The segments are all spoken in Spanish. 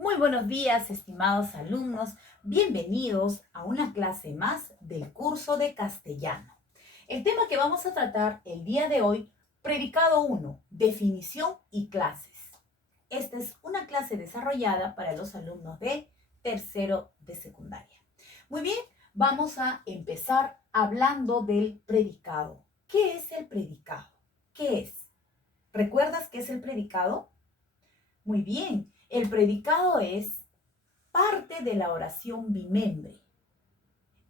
Muy buenos días, estimados alumnos. Bienvenidos a una clase más del curso de castellano. El tema que vamos a tratar el día de hoy, predicado 1, definición y clases. Esta es una clase desarrollada para los alumnos de tercero de secundaria. Muy bien, vamos a empezar hablando del predicado. ¿Qué es el predicado? ¿Qué es? ¿Recuerdas qué es el predicado? Muy bien, el predicado es parte de la oración bimembre.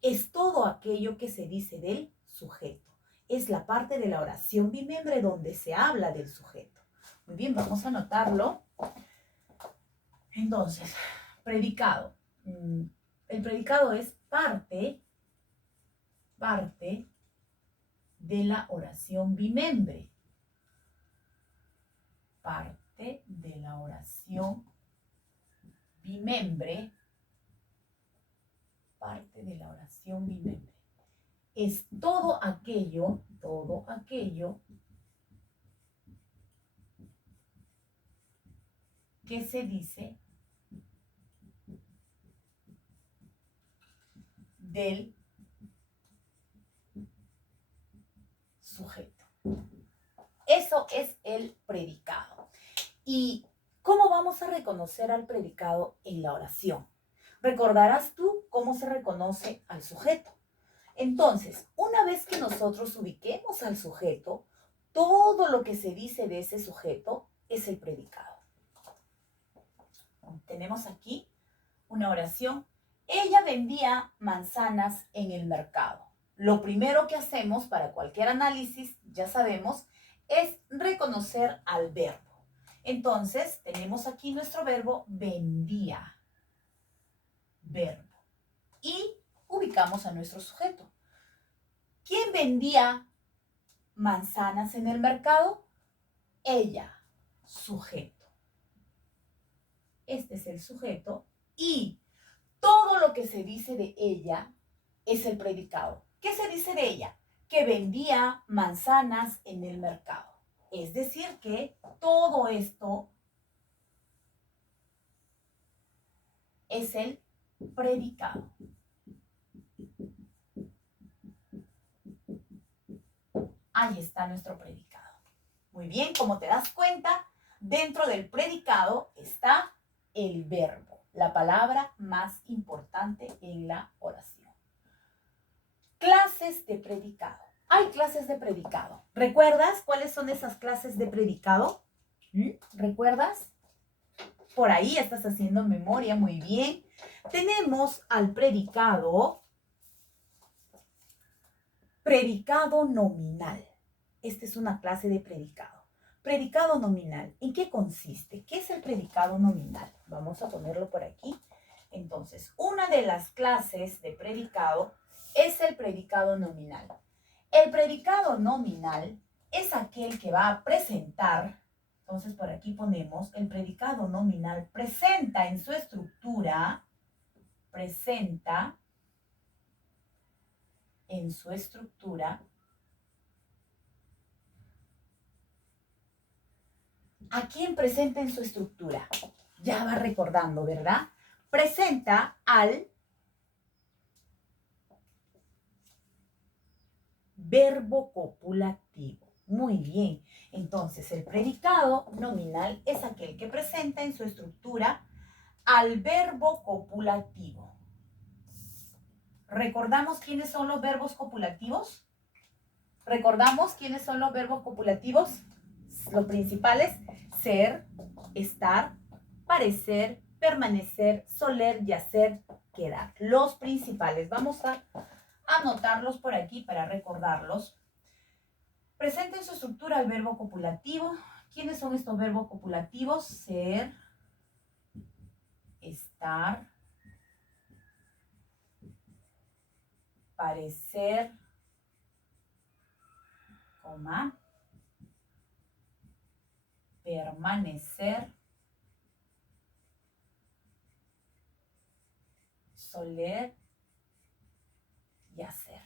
Es todo aquello que se dice del sujeto. Es la parte de la oración bimembre donde se habla del sujeto. Muy bien, vamos a anotarlo. Entonces, predicado. El predicado es parte de la oración bimembre. Parte de la oración bimembre. Parte de la oración bimembre. Es todo aquello que se dice del sujeto. Eso es el predicado. ¿Y cómo vamos a reconocer al predicado en la oración? Recordarás tú cómo se reconoce al sujeto. Entonces, una vez que nosotros ubiquemos al sujeto, todo lo que se dice de ese sujeto es el predicado. Tenemos aquí una oración. Ella vendía manzanas en el mercado. Lo primero que hacemos para cualquier análisis, ya sabemos, es reconocer al verbo. Entonces, tenemos aquí nuestro verbo vendía. Verbo. Y ubicamos a nuestro sujeto. ¿Quién vendía manzanas en el mercado? Ella, sujeto. Este es el sujeto y todo lo que se dice de ella es el predicado. ¿Qué se dice de ella? Que vendía manzanas en el mercado. Es decir, que todo esto es el predicado. Ahí está nuestro predicado. Muy bien, como te das cuenta, dentro del predicado está el verbo, la palabra más importante en la oración. Clases de predicado. Hay clases de predicado. ¿Recuerdas cuáles son esas clases de predicado? ¿Recuerdas? Por ahí estás haciendo memoria, muy bien. Tenemos al predicado nominal. Esta es una clase de predicado. Predicado nominal, ¿en qué consiste? ¿Qué es el predicado nominal? Vamos a ponerlo por aquí. Entonces, una de las clases de predicado es el predicado nominal. El predicado nominal es aquel que va a presentar. Entonces, por aquí ponemos el predicado nominal presenta en su estructura, ¿a quién presenta en su estructura? Ya va recordando, ¿verdad? Presenta al verbo copulativo. Muy bien. Entonces, el predicado nominal es aquel que presenta en su estructura al verbo copulativo. ¿Recordamos quiénes son los verbos copulativos? ¿Recordamos quiénes son los verbos copulativos? Los principales: ser, estar, parecer, permanecer, soler, yacer, quedar. Los principales. Vamos a anotarlos por aquí para recordarlos. Presenta en su estructura el verbo copulativo. ¿Quiénes son estos verbos copulativos? Ser, estar, parecer, permanecer, soler y hacer.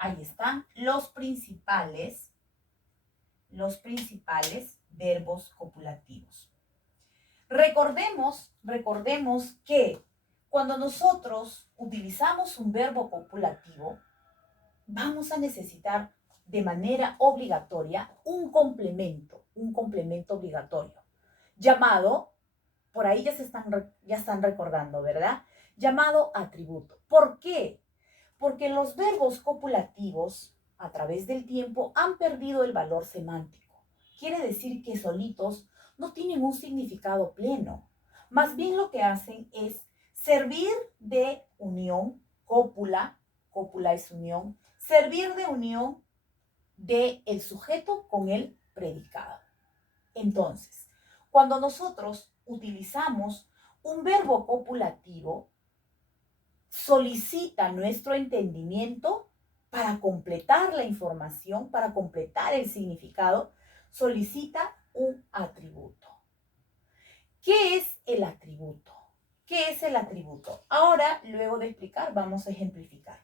Ahí están los principales verbos copulativos. Recordemos que cuando nosotros utilizamos un verbo copulativo, vamos a necesitar de manera obligatoria un complemento obligatorio, llamado, por ahí ya están recordando, ¿verdad? Llamado atributo. ¿Por qué? Porque los verbos copulativos, a través del tiempo, han perdido el valor semántico. Quiere decir que solitos no tienen un significado pleno. Más bien lo que hacen es servir de unión, cópula es unión, servir de unión de el sujeto con el predicado. Entonces, cuando nosotros utilizamos un verbo copulativo, solicita nuestro entendimiento para completar la información, para completar el significado, solicita un atributo. ¿Qué es el atributo? ¿Qué es el atributo? Ahora, luego de explicar, vamos a ejemplificar.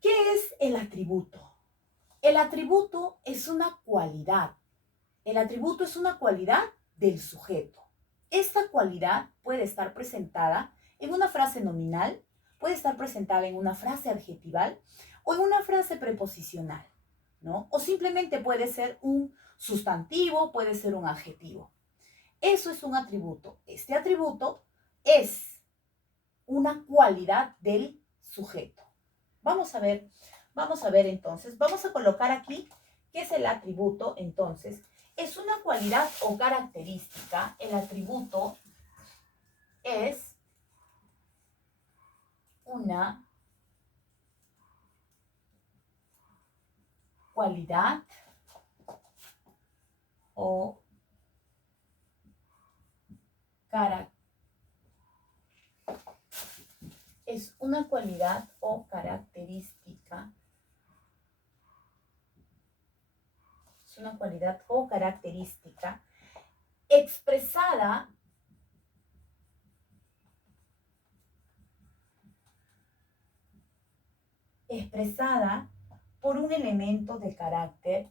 ¿Qué es el atributo? El atributo es una cualidad. El atributo es una cualidad del sujeto. Esta cualidad puede estar presentada en una frase nominal, puede estar presentada en una frase adjetival o en una frase preposicional, ¿no? O simplemente puede ser un sustantivo, puede ser un adjetivo. Eso es un atributo. Este atributo es una cualidad del sujeto. Vamos a ver entonces, vamos a colocar aquí qué es el atributo. Entonces, es una cualidad o característica. El atributo es una cualidad o es una cualidad o característica. Es una cualidad o característica expresada por un elemento de carácter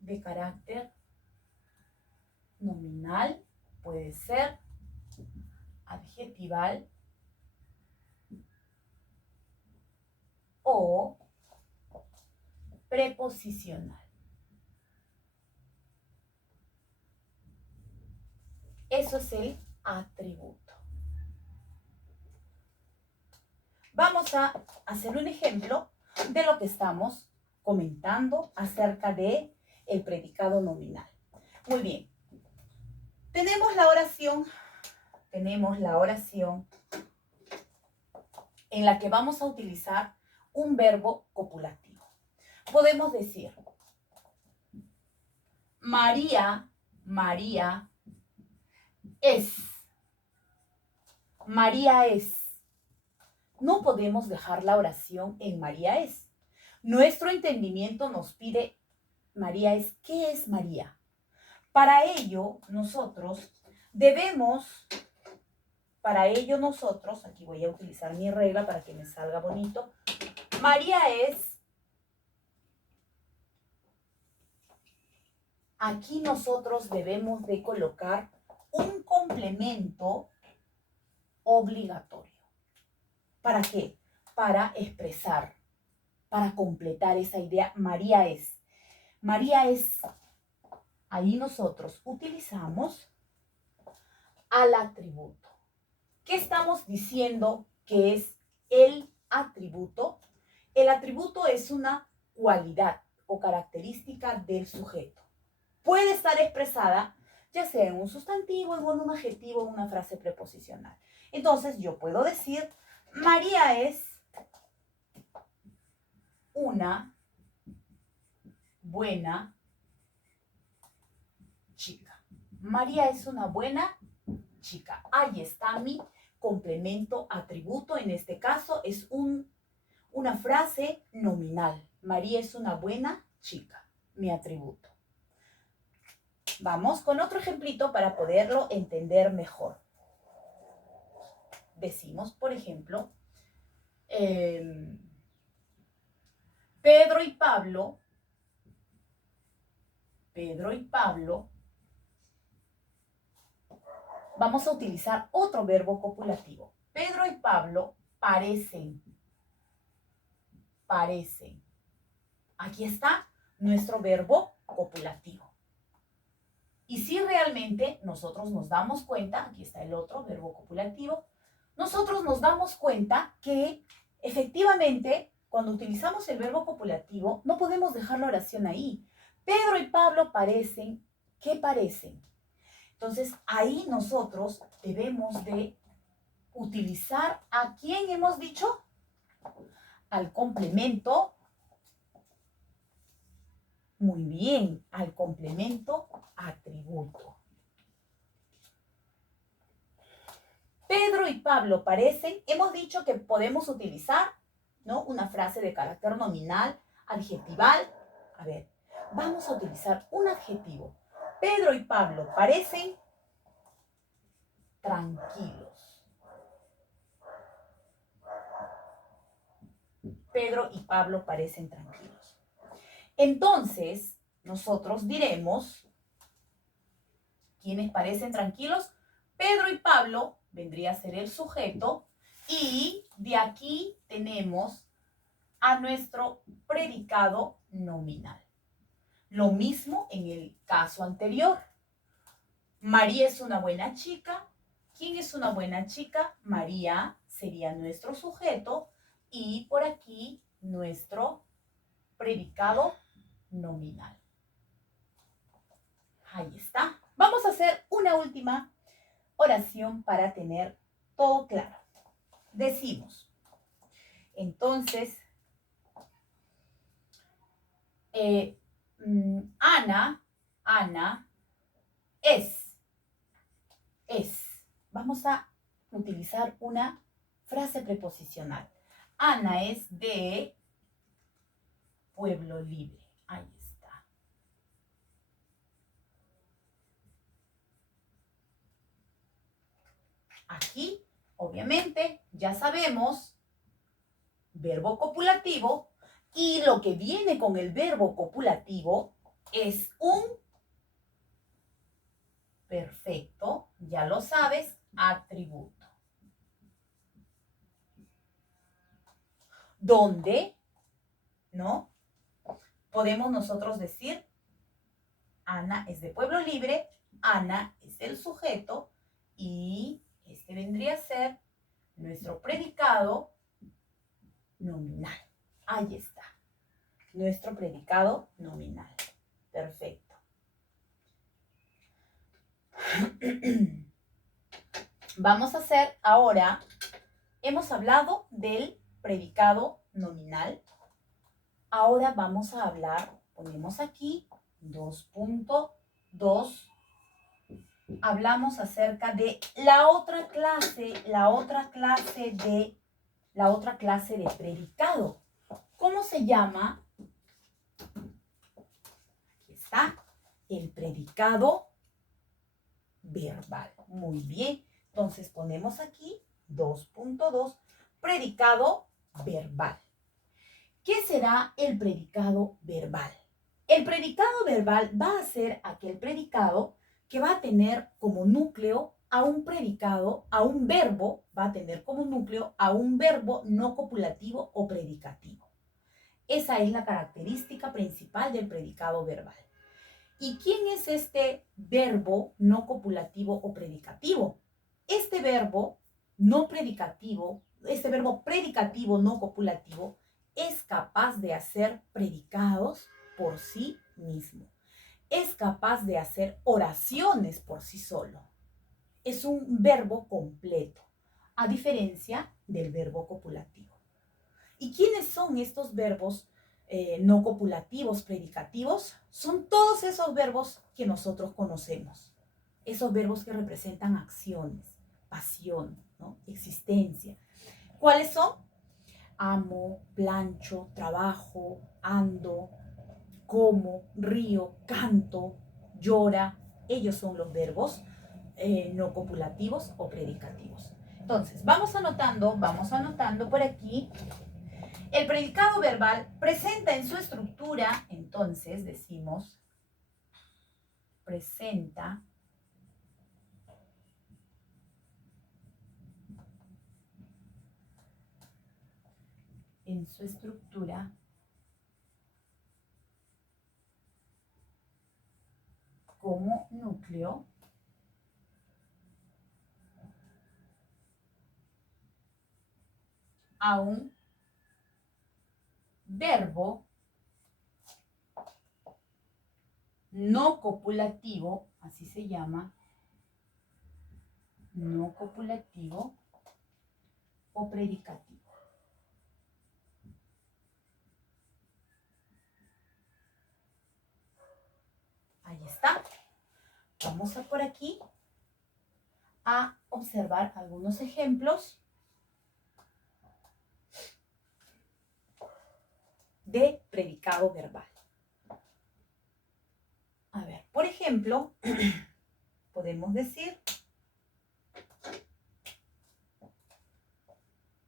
de carácter nominal, puede ser adjetival o preposicional. Eso es el atributo. Vamos a hacer un ejemplo de lo que estamos comentando acerca de el predicado nominal. Muy bien. Tenemos la oración en la que vamos a utilizar un verbo copulativo. Podemos decir, María es. María es. No podemos dejar la oración en María es. Nuestro entendimiento nos pide María es. ¿Qué es María? Para ello nosotros, aquí voy a utilizar mi regla para que me salga bonito. María es. Aquí nosotros debemos de colocar un complemento obligatorio. ¿Para qué? Para expresar, para completar esa idea. María es. María es. Ahí nosotros utilizamos al atributo. ¿Qué estamos diciendo que es el atributo? El atributo es una cualidad o característica del sujeto. Puede estar expresada ya sea en un sustantivo, en un adjetivo, en una frase preposicional. Entonces yo puedo decir, María es una buena chica. María es una buena chica. Ahí está mi complemento atributo. En este caso es una frase nominal. María es una buena chica. Mi atributo. Vamos con otro ejemplito para poderlo entender mejor. Decimos, por ejemplo, Pedro y Pablo vamos a utilizar otro verbo copulativo. Pedro y Pablo parecen. Aquí está nuestro verbo copulativo. Y si realmente nosotros nos damos cuenta, aquí está el otro verbo copulativo, nosotros nos damos cuenta que efectivamente cuando utilizamos el verbo copulativo no podemos dejar la oración ahí. Pedro y Pablo parecen, ¿qué parecen? Entonces ahí nosotros debemos de utilizar, ¿a quién hemos dicho? Al complemento. Muy bien, al complemento atributo. Pedro y Pablo parecen, hemos dicho que podemos utilizar, ¿no?, una frase de carácter nominal, adjetival. A ver, vamos a utilizar un adjetivo. Pedro y Pablo parecen tranquilos. Pedro y Pablo parecen tranquilos. Entonces, nosotros diremos, ¿quiénes parecen tranquilos? Pedro y Pablo vendría a ser el sujeto y de aquí tenemos a nuestro predicado nominal. Lo mismo en el caso anterior. María es una buena chica. ¿Quién es una buena chica? María sería nuestro sujeto y por aquí nuestro predicado nominal. Ahí está. Vamos a hacer una última oración para tener todo claro. Decimos, entonces, Ana es. Vamos a utilizar una frase preposicional. Ana es de Pueblo Libre. Ahí está. Aquí, obviamente, ya sabemos, verbo copulativo, y lo que viene con el verbo copulativo es un perfecto, ya lo sabes, atributo. Donde, ¿no?, podemos nosotros decir, Ana es de Pueblo Libre, Ana es el sujeto y este vendría a ser nuestro predicado nominal. Ahí está, nuestro predicado nominal. Perfecto. Vamos a hacer ahora, hemos hablado del predicado nominal. Ahora vamos a hablar, ponemos aquí 2.2. Hablamos acerca de la otra clase de predicado. ¿Cómo se llama? Aquí está, el predicado verbal. Muy bien. Entonces ponemos aquí 2.2, predicado verbal. ¿Qué será el predicado verbal? El predicado verbal va a ser aquel predicado que va a tener como núcleo a un predicado, a un verbo, va a tener como núcleo a un verbo no copulativo o predicativo. Esa es la característica principal del predicado verbal. ¿Y quién es este verbo no copulativo o predicativo? Este verbo predicativo no copulativo es capaz de hacer predicados por sí mismo. Es capaz de hacer oraciones por sí solo. Es un verbo completo, a diferencia del verbo copulativo. ¿Y quiénes son estos verbos no copulativos, predicativos? Son todos esos verbos que nosotros conocemos. Esos verbos que representan acciones, pasión, ¿no?, existencia. ¿Cuáles son? Amo, plancho, trabajo, ando, como, río, canto, llora, Ellos son los verbos no copulativos o predicativos. Entonces, vamos anotando por aquí. El predicado verbal presenta en su estructura, entonces decimos, presenta en su estructura como núcleo a un verbo no copulativo, así se llama, no copulativo o predicativo. Ahí está. Vamos a por aquí a observar algunos ejemplos de predicado verbal. A ver, por ejemplo, podemos decir,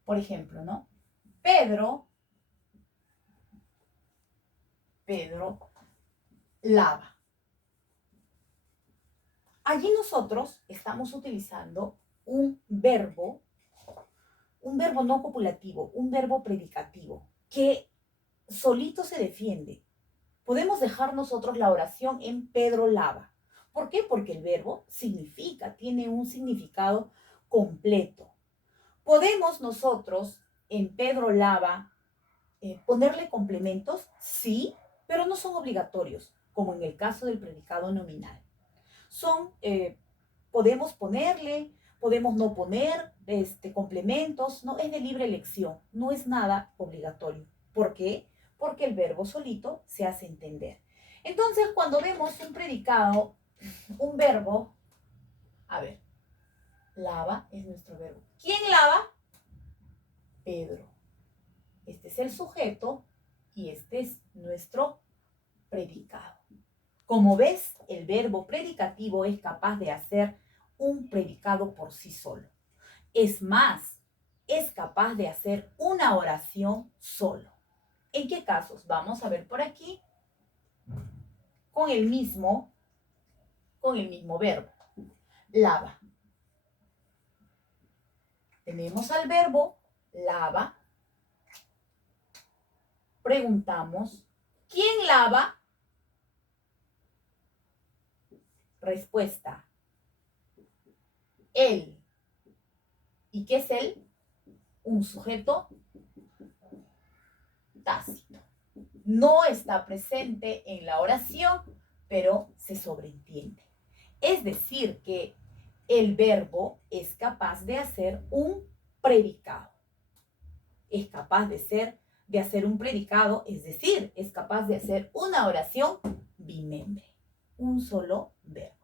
por ejemplo, ¿no? Pedro lava. Allí nosotros estamos utilizando un verbo no copulativo, un verbo predicativo, que solito se defiende. Podemos dejar nosotros la oración en Pedro lava. ¿Por qué? Porque el verbo tiene un significado completo. ¿Podemos nosotros en Pedro lava ponerle complementos? Sí, pero no son obligatorios, como en el caso del predicado nominal. Podemos ponerle, podemos no poner complementos, no es de libre elección, no es nada obligatorio. ¿Por qué? Porque el verbo solito se hace entender. Entonces, cuando vemos un predicado, un verbo, a ver, lava es nuestro verbo. ¿Quién lava? Pedro. Este es el sujeto y este es nuestro predicado. Como ves, el verbo predicativo es capaz de hacer un predicado por sí solo. Es más, es capaz de hacer una oración solo. ¿En qué casos? Vamos a ver por aquí con el mismo verbo. Lava. Tenemos al verbo lava. Preguntamos, ¿quién lava? Respuesta, él. ¿Y qué es él? Un sujeto tácito. No está presente en la oración, pero se sobreentiende. Es decir, que el verbo es capaz de hacer un predicado. Es capaz de hacer un predicado, es decir, es capaz de hacer una oración bimembre. Un solo verbo.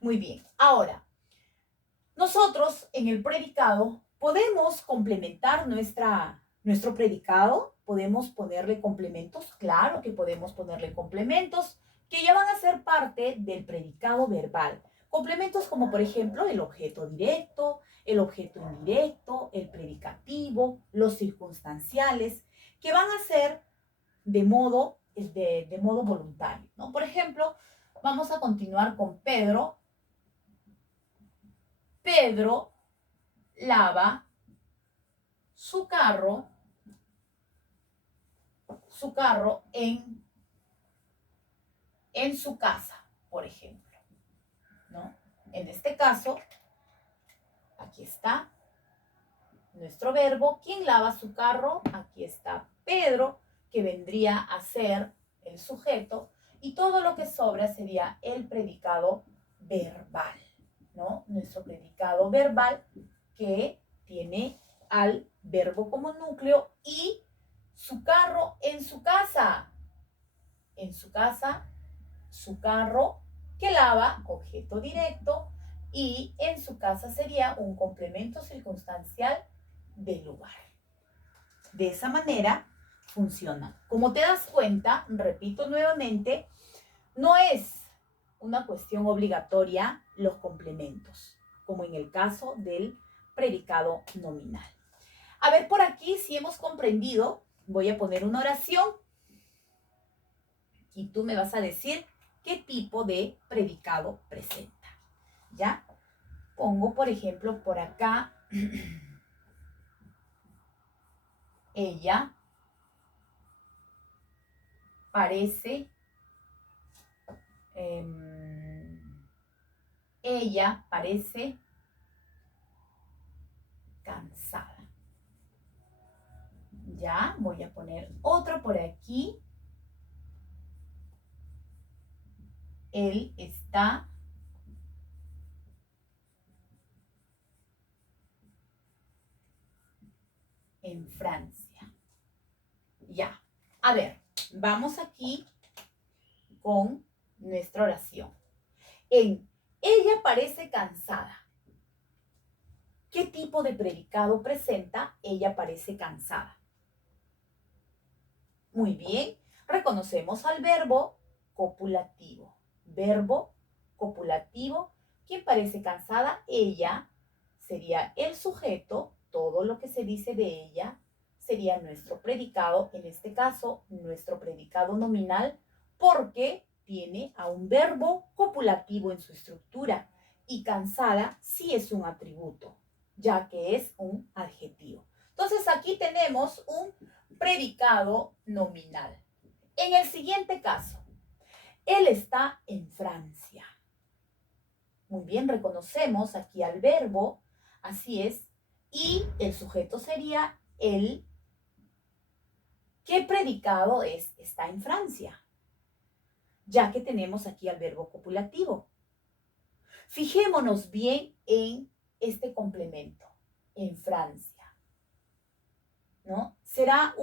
Muy bien, ahora, nosotros en el predicado podemos complementar nuestro predicado, podemos ponerle complementos, claro que podemos ponerle complementos que ya van a ser parte del predicado verbal. Complementos como por ejemplo el objeto directo, el objeto indirecto, el predicativo, los circunstanciales, que van a ser de modo voluntario, ¿no? Por ejemplo, vamos a continuar con Pedro. Pedro lava su carro en su casa, por ejemplo, ¿no? En este caso, aquí está nuestro verbo. ¿Quién lava su carro? Aquí está Pedro, que vendría a ser el sujeto, y todo lo que sobra sería el predicado verbal, ¿no? Nuestro predicado verbal que tiene al verbo como núcleo y su carro en su casa. En su casa, su carro que lava, objeto directo, y en su casa sería un complemento circunstancial del lugar. De esa manera funciona. Como te das cuenta, repito nuevamente, no es una cuestión obligatoria los complementos, como en el caso del predicado nominal. A ver, por aquí, si hemos comprendido, voy a poner una oración y tú me vas a decir qué tipo de predicado presenta. ¿Ya? Pongo, por ejemplo, por acá, ella parece, ella parece cansada. Ya, voy a poner otro por aquí. Él está en Francia. Ya. A ver, vamos aquí con nuestra oración. Ella parece cansada. ¿Qué tipo de predicado presenta? Ella parece cansada. Muy bien. Reconocemos al verbo copulativo. Verbo copulativo. ¿Quién parece cansada? Ella sería el sujeto. Todo lo que se dice de ella sería nuestro predicado. En este caso, nuestro predicado nominal, porque tiene a un verbo copulativo en su estructura. Y cansada sí es un atributo, ya que es un adjetivo. Entonces aquí tenemos un predicado nominal. En el siguiente caso, él está en Francia. Muy bien, reconocemos aquí al verbo, así es, y el sujeto sería él. ¿Qué predicado es? Está en Francia, ya que tenemos aquí al verbo copulativo. Fijémonos bien en este complemento, en Francia, ¿no? ¿Será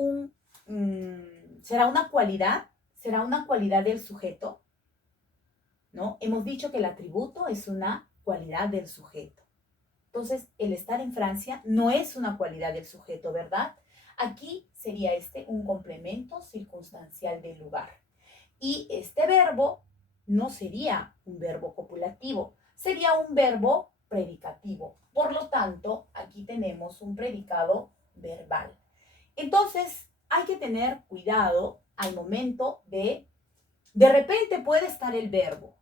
una cualidad? ¿Será una cualidad del sujeto? ¿No? Hemos dicho que el atributo es una cualidad del sujeto. Entonces, el estar en Francia no es una cualidad del sujeto, ¿verdad? Aquí sería un complemento circunstancial del lugar. Y este verbo no sería un verbo copulativo, sería un verbo predicativo. Por lo tanto, aquí tenemos un predicado verbal. Entonces, hay que tener cuidado al momento de repente puede estar el verbo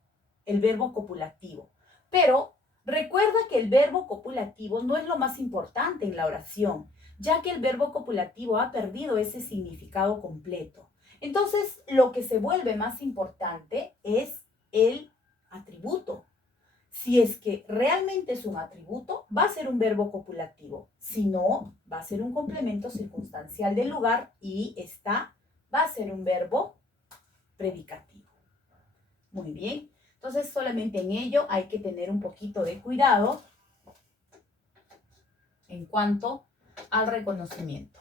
copulativo, pero recuerda que el verbo copulativo no es lo más importante en la oración, ya que el verbo copulativo ha perdido ese significado completo. Entonces, lo que se vuelve más importante es el atributo. Si es que realmente es un atributo, va a ser un verbo copulativo. Si no, va a ser un complemento circunstancial del lugar y va a ser un verbo predicativo. Muy bien. Entonces, solamente en ello hay que tener un poquito de cuidado en cuanto al reconocimiento.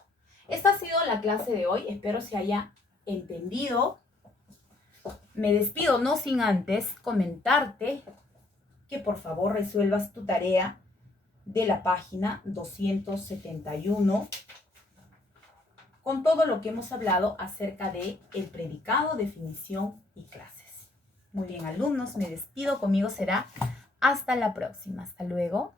Esta ha sido la clase de hoy. Espero se haya entendido. Me despido no sin antes comentarte que por favor resuelvas tu tarea de la página 271 con todo lo que hemos hablado acerca de el predicado, definición y clases. Muy bien, alumnos, me despido. Conmigo será hasta la próxima. Hasta luego.